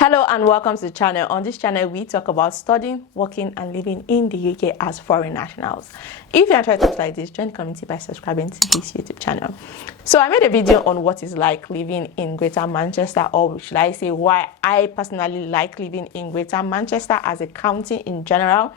Hello and welcome to the channel. On this channel, we talk about studying, working and living in the UK as foreign nationals. If you are trying to like this, join the community by subscribing to this YouTube channel. So I made a video on what it's like living in Greater Manchester, or should I say why I personally like living in Greater Manchester as a county in general.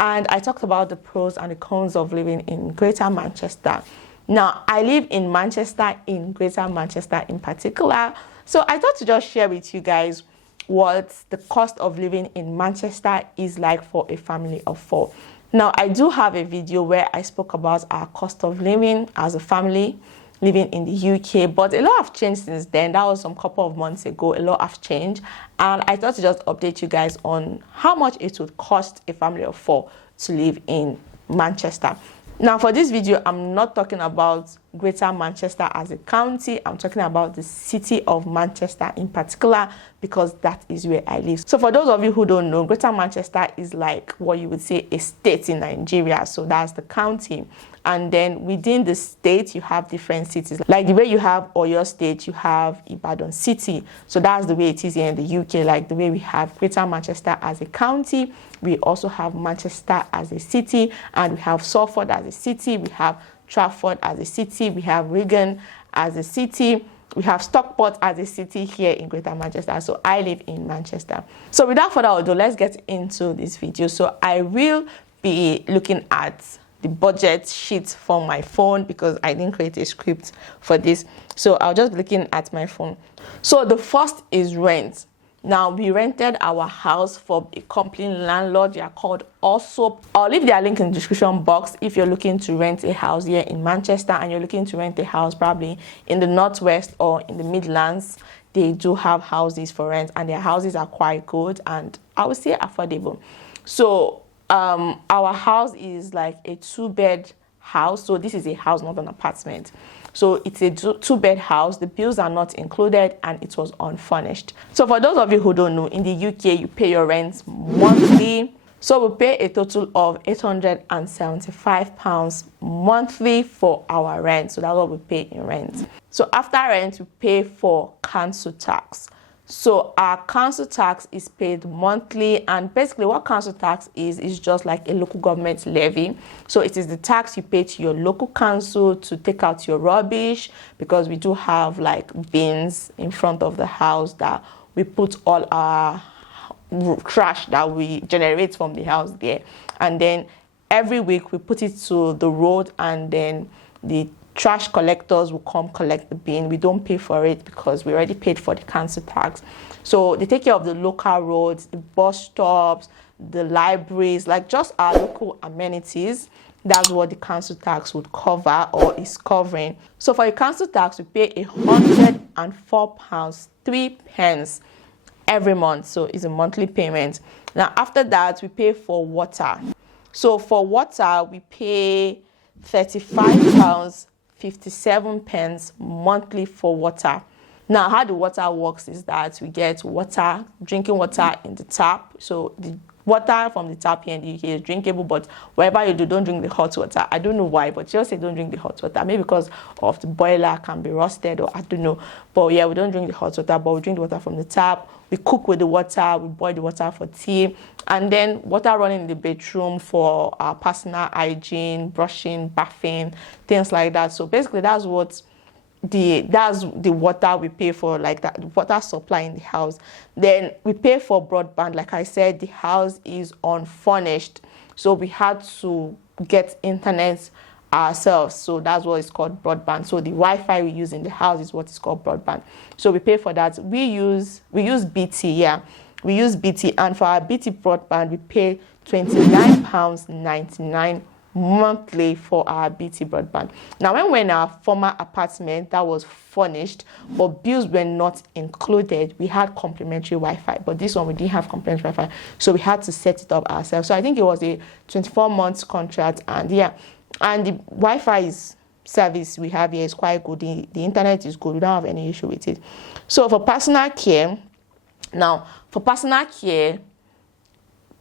And I talked about the pros and the cons of living in Greater Manchester. Now, I live in Manchester, in Greater Manchester in particular. So I thought to just share with you guys what the cost of living in Manchester is like for a family of four. Now, I do have a video where I spoke about our cost of living as a family living in the UK, but a lot have changed since then. That was some couple of months ago. A lot have changed, and I thought to just update you guys on how much it would cost a family of four to live in Manchester. Now, for this video, I'm not talking about Greater Manchester as a county. I'm talking about the city of Manchester in particular, because that is where I live. So for those of you who don't know, Greater Manchester is like what you would say a state in Nigeria. So that's the county. And then within the state, you have different cities. Like the way you have Oyo State, you have Ibadan City. So that's the way it is here in the UK. Like the way we have Greater Manchester as a county, we also have Manchester as a city, and we have Salford as a city, we have Trafford as a city, we have Wigan as a city, we have Stockport as a city here in Greater Manchester. So I live in Manchester. So without further ado, let's get into this video. So I will be looking at the budget sheet from my phone because I didn't create a script for this. So I'll just be looking at my phone. So the first is rent. Now, we rented our house for a company, Landlord. They are called Also. I'll leave their link in the description box if you're looking to rent a house here in Manchester and you're looking to rent a house probably in the Northwest or in the Midlands. They do have houses for rent, and their houses are quite good and I would say affordable. So our house is like a 2-bed house. So this is a house, not an apartment. So it's a 2-bed house. The bills are not included and it was unfurnished. So for those of you who don't know, in the UK, you pay your rent monthly. So we pay a total of £875 monthly for our rent. So that's what we pay in rent. So after rent, we pay for council tax. So our council tax is paid monthly, and basically what council tax is just like a local government levy. So it is the tax you pay to your local council to take out your rubbish, because we do have like bins in front of the house that we put all our trash that we generate from the house there. And then every week we put it to the road, and then the trash collectors will come collect the bin. We don't pay for it because we already paid for the council tax. So they take care of the local roads, the bus stops, the libraries, like just our local amenities. That's what the council tax would cover or is covering. So for the council tax, we pay £104 3 pence every month. So it's a monthly payment. Now after that, we pay for water. So for water, we pay £35 57 pence monthly for water. Now, how the water works is that we get water, drinking water in the tap. So the water from the tap here in the UK is drinkable, but wherever you do, don't drink the hot water. I don't know why, but just say don't drink the hot water. Maybe because of the boiler can be rusted, or I don't know. But yeah, we don't drink the hot water, but we drink the water from the tap. We cook with the water, we boil the water for tea, and then water running in the bedroom for our personal hygiene, brushing, bathing, things like that. So basically that's the water we pay for, like that water supply in the house. Then we pay for broadband. Like I said, the house is unfurnished, so we had to get internet ourselves. So that's what is called broadband. So the Wi-Fi we use in the house is what is called broadband. So we pay for that. We use BT, yeah. We use BT, and for our BT broadband, we pay £29.99 monthly for our BT broadband. Now, when we're in our former apartment that was furnished, but bills were not included, we had complimentary Wi-Fi. But this one, we didn't have complimentary Wi-Fi, so we had to set it up ourselves. So I think it was a 24-month contract, and yeah, and the Wi-Fi service we have here is quite good. The internet is good. We don't have any issue with it. So for personal care, now for personal care,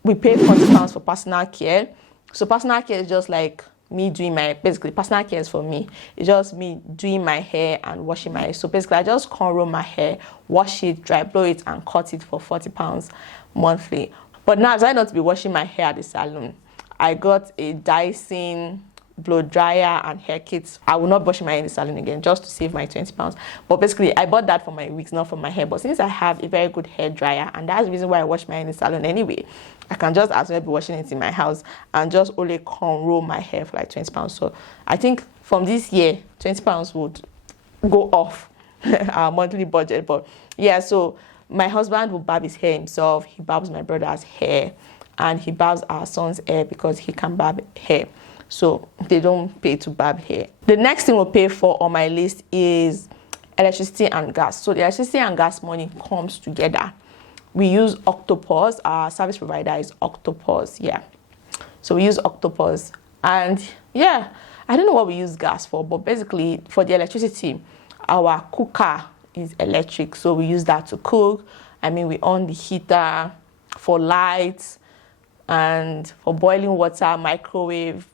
we pay £40 for personal care. So personal care is just like me doing my, basically personal care is for me. It's just me doing my hair and washing my hair. So basically I just cornrow my hair, wash it, dry blow it, and cut it for £40 monthly. But now, as I not to be washing my hair at the salon, I got a Dyson blow dryer and hair kits. I will not brush my hair in the salon again, just to save my £20. But basically I bought that for my wigs, not for my hair. But since I have a very good hair dryer, and that's the reason why I wash my hair in the salon anyway, I can just as well be washing it in my house and just only cornrow my hair for like £20. So I think from this year, £20 would go off our monthly budget. But yeah, so my husband will barb his hair himself. He barbs my brother's hair, and he barbs our son's hair because he can barb hair. So they don't pay to barb hair. The next thing we'll pay for on my list is electricity and gas. So the electricity and gas money comes together. We use Octopus. Our service provider is Octopus. Yeah. So we use Octopus. And yeah, I don't know what we use gas for, but basically for the electricity, our cooker is electric. So we use that to cook. I mean, we on the heater for lights and for boiling water, microwave.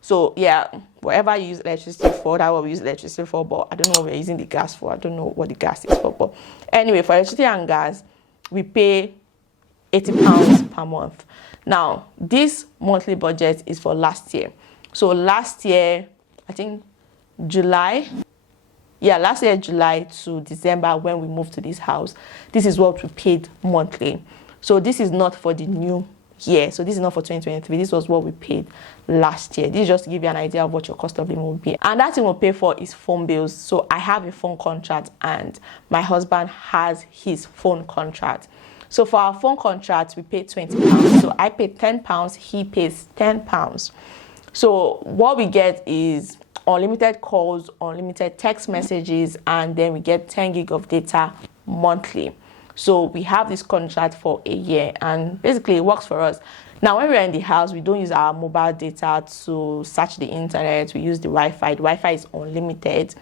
So yeah, whatever you use electricity for, that's what we use electricity for. But I don't know what we're using the gas for. I don't know what the gas is for. But anyway, for electricity and gas, we pay £80 per month. Now, this monthly budget is for last year. So last year, I think July. Yeah, last year, July to December, when we moved to this house, this is what we paid monthly. So this is not for the new year. So this is not for 2023. This was what we paid last year. This is just to give you an idea of what your cost of living will be. And that thing we'll pay for is phone bills. So I have a phone contract and my husband has his phone contract. So for our phone contract, we pay £20. So I pay £10, he pays £10. So what we get is unlimited calls, unlimited text messages, and then we get 10 gig of data monthly. So we have this contract for a year, and basically it works for us. Now, when we're in the house, we don't use our mobile data to search the internet. We use the Wi-Fi. The Wi-Fi is unlimited.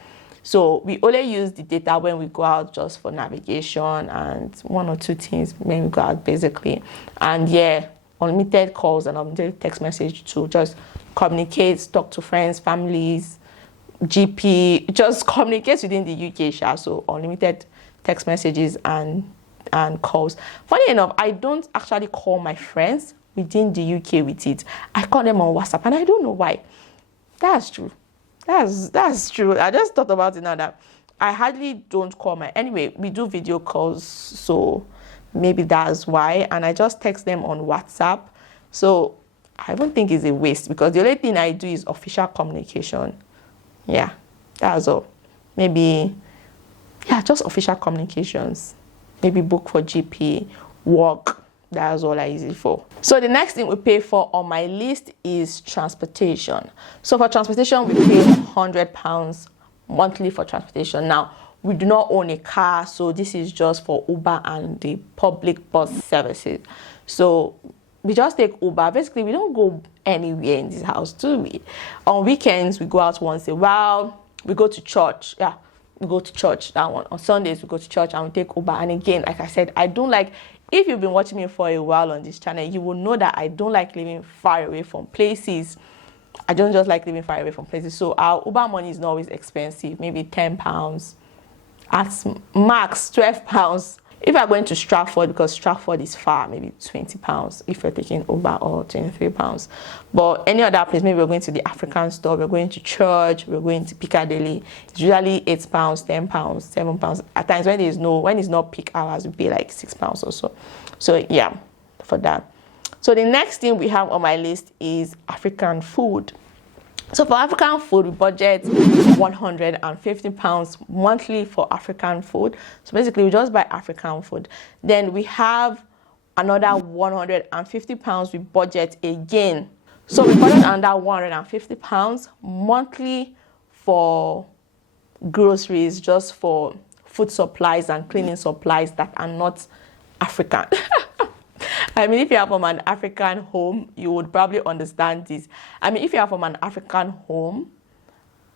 So we only use the data when we go out, just for navigation and one or two things when we go out, basically. And yeah, unlimited calls and unlimited text message to just communicate, talk to friends, families, GP, just communicate within the UK. So unlimited text messages and calls. Funny enough, I don't actually call my friends within the UK with it. I call them on WhatsApp, and I don't know why. That's true. That's true. I just thought about it now that I hardly don't call my... Anyway, we do video calls, so maybe that's why. And I just text them on WhatsApp. So I don't think it's a waste, because the only thing I do is official communication. Yeah, that's all. Maybe, yeah, just official communications. Maybe book for GP, work. That's all I use it for. So the next thing we pay for on my list is transportation. So for transportation, we pay £100 monthly for transportation. Now, we do not own a car, so this is just for Uber and the public bus services. So we just take Uber. Basically, we don't go anywhere in this house, do we? On weekends, we go out once in a while. We go to church. Yeah, we go to church, that one. On Sundays, we go to church and we take Uber. And again, like I said, I don't like... If you've been watching me for a while on this channel, you will know that I don't like living far away from places. I don't just like living far away from places. So our Uber money is not always expensive. Maybe £10. At max, £12. If you're going to Stratford, because Stratford is far, maybe £20 if you're taking Uber, or £23. But any other place, maybe we're going to the African store, we're going to church, we're going to Piccadilly, it's usually £8, £10, £7. At times when it's not peak hours, we pay like £6 or so. So yeah, for that. So the next thing we have on my list is African food. So for African food, we budget £150 monthly for African food. So basically, we just buy African food. Then we have another £150 we budget again. So we budget another £150 monthly for groceries, just for food supplies and cleaning supplies that are not African. I mean, if you are from an African home, you would probably understand this. I mean, if you are from an African home,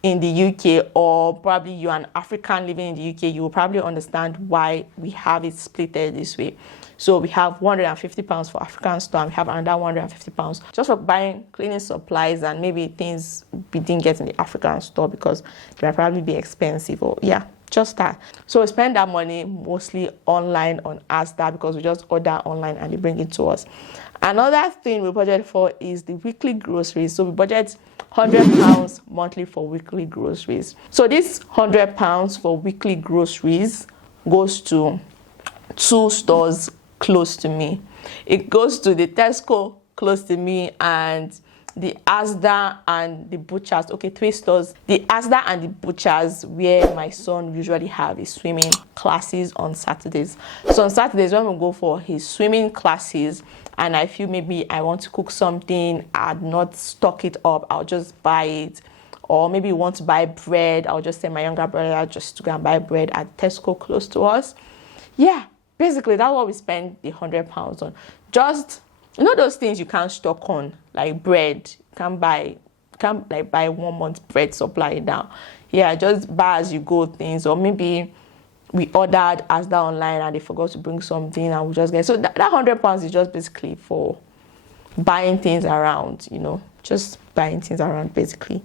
in the UK, or probably you're an African living in the UK, you will probably understand why we have it split this way. So we have £150 for African store, and we have another £150 just for buying cleaning supplies and maybe things we didn't get in the African store because they might probably be expensive, or yeah, just that. So we spend that money mostly online on Asda because we just order online and they bring it to us. Another thing we budget for is the weekly groceries. So we budget £100 monthly for weekly groceries. So this £100 for weekly groceries goes to 2 stores close to me. It goes to the Tesco close to me, and the Asda and the butchers. Okay, 3 stores. The Asda and the butchers, where my son usually have his swimming classes on Saturdays. So on Saturdays, when we go for his swimming classes, and I feel maybe I want to cook something, I'd not stock it up, I'll just buy it. Or maybe want to buy bread, I'll just send my younger brother just to go and buy bread at Tesco close to us. Yeah, basically that's what we spend the £100 on. Just, you know, those things you can't stock on, like bread. Can't buy 1 month bread supply now. Yeah, just buy as you go things. Or maybe we ordered Asda online and they forgot to bring something and we just get. So that £100 is just basically for buying things around, you know, just buying things around basically.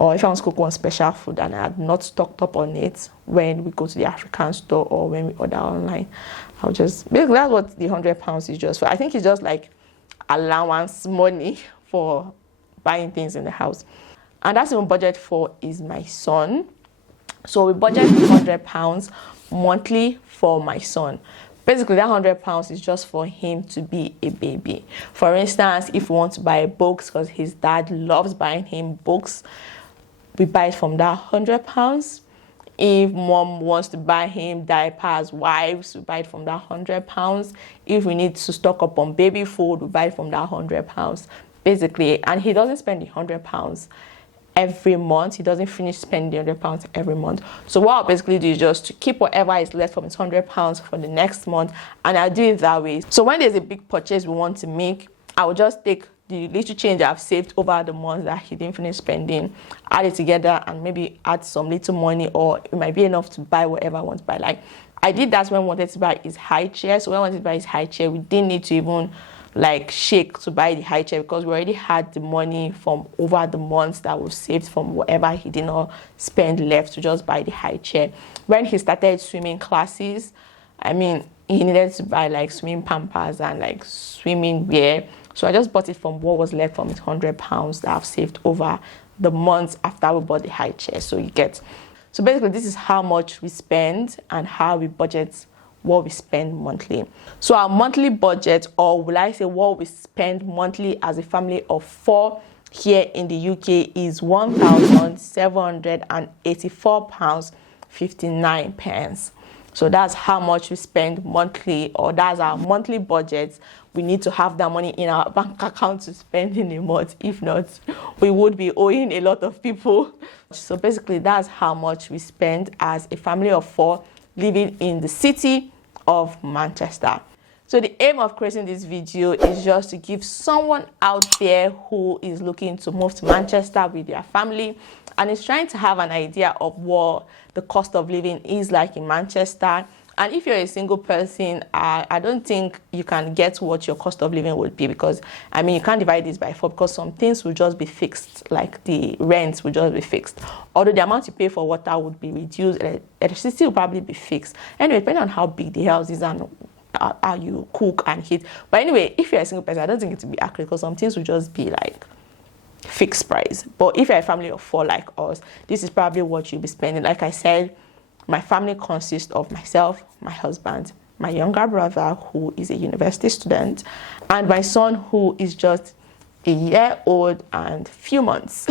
Or if I want to cook one special food and I had not stocked up on it when we go to the African store or when we order online, I'll just, basically that's what the £100 is just for. I think it's just like allowance money for buying things in the house. And that's even budget for is my son. So we budget £100 monthly for my son. Basically, that £100 is just for him to be a baby. For instance, if we want to buy books, because his dad loves buying him books, we buy it from that £100. If mom wants to buy him diapers, wipes, we buy it from that £100. If we need to stock up on baby food, we buy it from that £100. Basically, and he doesn't spend the £100 every month. He doesn't finish spending the £100 every month. So what I'll basically do is just to keep whatever is left from his £100 for the next month, and I'll do it that way. So when there's a big purchase we want to make, I will just take the little change I've saved over the months that he didn't finish spending, add it together, and maybe add some little money, or it might be enough to buy whatever I want to buy. Like I did that when I wanted to buy his high chair. So when I wanted to buy his high chair, we didn't need to even like shake to buy the high chair because we already had the money from over the months that was saved from whatever he did not spend left to just buy the high chair. When he started swimming classes, I mean, he needed to buy like swimming pampers and like swimming wear. So I just bought it from what was left from his £100 that I've saved over the months after we bought the high chair. So you get. So basically, this is how much we spend and how we budget what we spend monthly. So our monthly budget, or will I say what we spend monthly as a family of 4 here in the UK, is £1,784.59. So that's how much we spend monthly, or that's our monthly budget. We need to have that money in our bank account to spend in a month. If not, we would be owing a lot of people. So basically, that's how much we spend as a family of 4 living in the city of Manchester. So the aim of creating this video is just to give someone out there who is looking to move to Manchester with their family and is trying to have an idea of what the cost of living is like in Manchester. And if you're a single person, I don't think you can get what your cost of living would be, because I mean, you can't divide this by 4 because some things will just be fixed, like the rent will just be fixed. Although the amount you pay for water would be reduced, electricity will probably be fixed. Anyway, depending on how big the house is and how you cook and heat. But anyway, if you're a single person, I don't think it will be accurate because some things will just be like fixed price. But if you're a family of 4 like us, this is probably what you'll be spending. Like I said, my family consists of myself, my husband, my younger brother who is a university student, and my son who is just a year old and few months.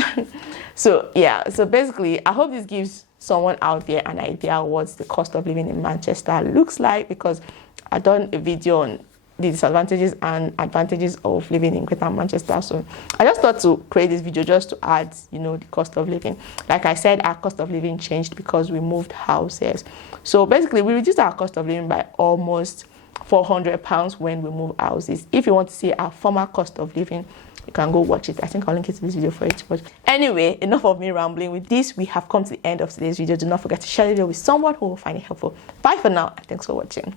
So yeah, so basically I hope this gives someone out there an idea what the cost of living in Manchester looks like, because I've done a video on the disadvantages and advantages of living in Greater Manchester. So I just thought to create this video just to add, you know, the cost of living. Like I said, our cost of living changed because we moved houses. So basically we reduced our cost of living by almost £400 when we move houses. If you want to see our former cost of living, you can go watch it. I think I'll link it to this video for you to watch. Anyway, enough of me rambling. With this, we have come to the end of today's video. Do not forget to share the video with someone who will find it helpful. Bye for now, and thanks for watching.